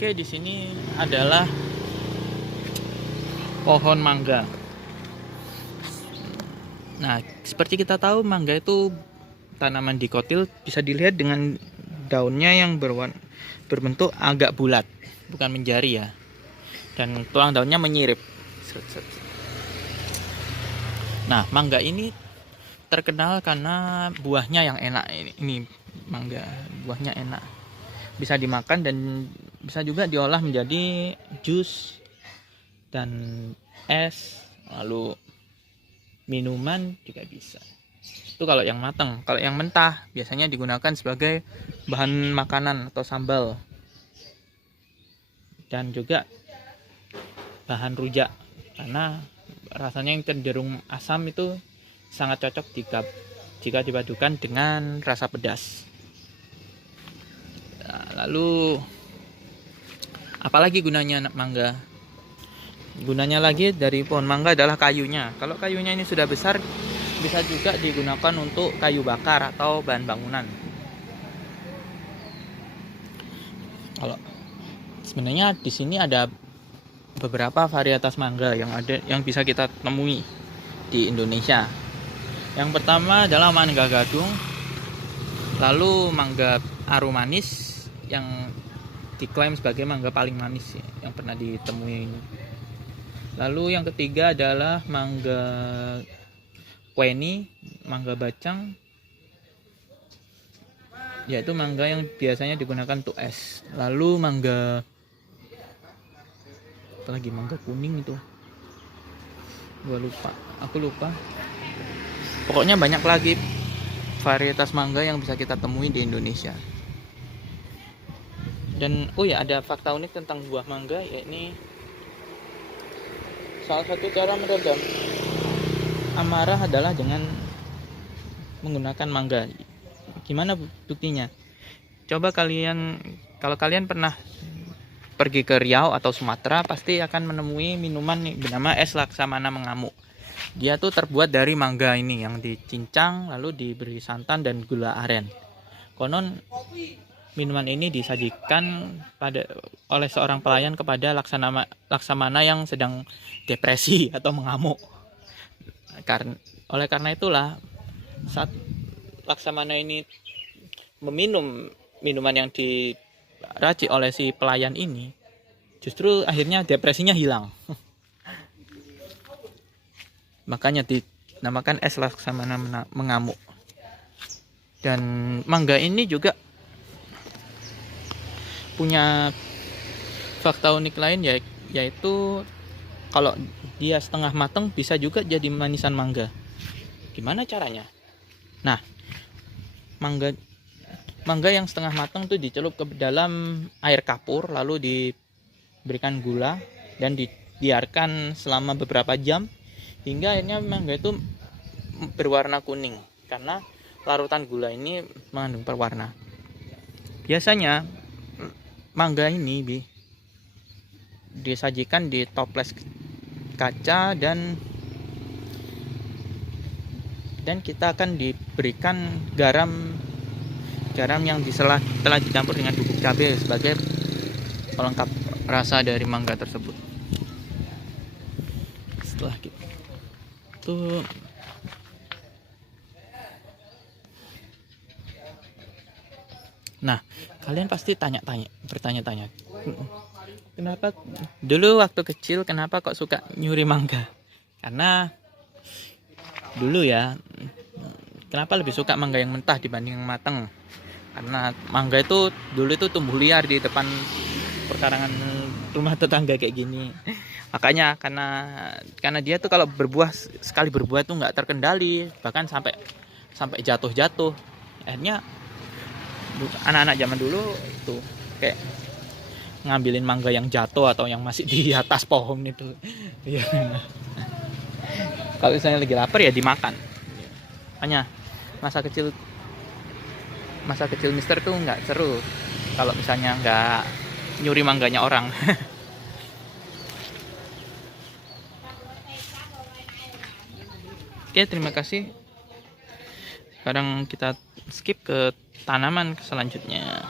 Oke, di sini adalah pohon mangga. Nah, seperti kita tahu mangga itu tanaman dikotil, bisa dilihat dengan daunnya yang berbentuk agak bulat, bukan menjari ya. Dan tulang daunnya menyirip. Nah, mangga ini terkenal karena buahnya yang enak. Ini mangga, buahnya enak. Bisa dimakan dan bisa juga diolah menjadi jus dan es, lalu minuman juga bisa. Itu kalau yang matang. Kalau yang mentah biasanya digunakan sebagai bahan makanan atau sambal, dan juga bahan rujak, karena rasanya yang cenderung asam itu sangat cocok jika dipadukan dengan rasa pedas. Nah, lalu apalagi gunanya mangga? Gunanya lagi dari pohon mangga adalah kayunya. Kalau kayunya ini sudah besar, bisa juga digunakan untuk kayu bakar atau bahan bangunan. Kalau sebenarnya di sini ada beberapa varietas mangga yang bisa kita temui di Indonesia. Yang pertama adalah mangga gadung, lalu mangga arum manis yang diklaim sebagai mangga paling manis yang pernah ditemui. Lalu yang ketiga adalah mangga kweni, mangga bacang, yaitu mangga yang biasanya digunakan untuk es. Lalu mangga apalagi, mangga kuning itu aku lupa. Pokoknya banyak lagi varietas mangga yang bisa kita temui di Indonesia. Dan ada fakta unik tentang buah mangga, yakni salah satu cara meredam amarah adalah dengan menggunakan mangga. Gimana buktinya? Coba kalau kalian pernah pergi ke Riau atau Sumatera, pasti akan menemui minuman bernama es laksamana mengamuk. Dia tuh terbuat dari mangga ini yang dicincang lalu diberi santan dan gula aren. Konon minuman ini disajikan oleh seorang pelayan kepada laksamana yang sedang depresi atau mengamuk. Oleh karena itulah, saat laksamana ini meminum minuman yang diracik oleh si pelayan ini, justru akhirnya depresinya hilang. Makanya dinamakan es laksamana mengamuk. Dan mangga ini juga punya fakta unik lain, yaitu kalau dia setengah matang bisa juga jadi manisan mangga. Gimana caranya? Nah, mangga yang setengah matang itu dicelup ke dalam air kapur, lalu diberikan gula dan dibiarkan selama beberapa jam hingga akhirnya mangga itu berwarna kuning, karena larutan gula ini mengandung pewarna. Biasanya mangga ini disajikan di toples kaca dan kita akan diberikan garam yang telah dicampur dengan bubuk cabai sebagai pelengkap rasa dari mangga tersebut. Setelah itu, nah, kalian pasti bertanya-tanya, kenapa dulu waktu kecil kenapa kok suka nyuri mangga? Karena dulu ya, kenapa lebih suka mangga yang mentah dibanding yang matang? Karena mangga itu dulu itu tumbuh liar di depan perkarangan rumah tetangga kayak gini. Makanya karena dia tuh kalau sekali berbuah tuh nggak terkendali, bahkan sampai jatuh. Akhirnya anak-anak zaman dulu itu kayak ngambilin mangga yang jatuh atau yang masih di atas pohon itu. Kalau misalnya lagi lapar ya dimakan. Makanya masa kecil Mister tuh nggak seru kalau misalnya nggak nyuri mangganya orang. Oke, terima kasih. Sekarang kita skip ke tanaman selanjutnya.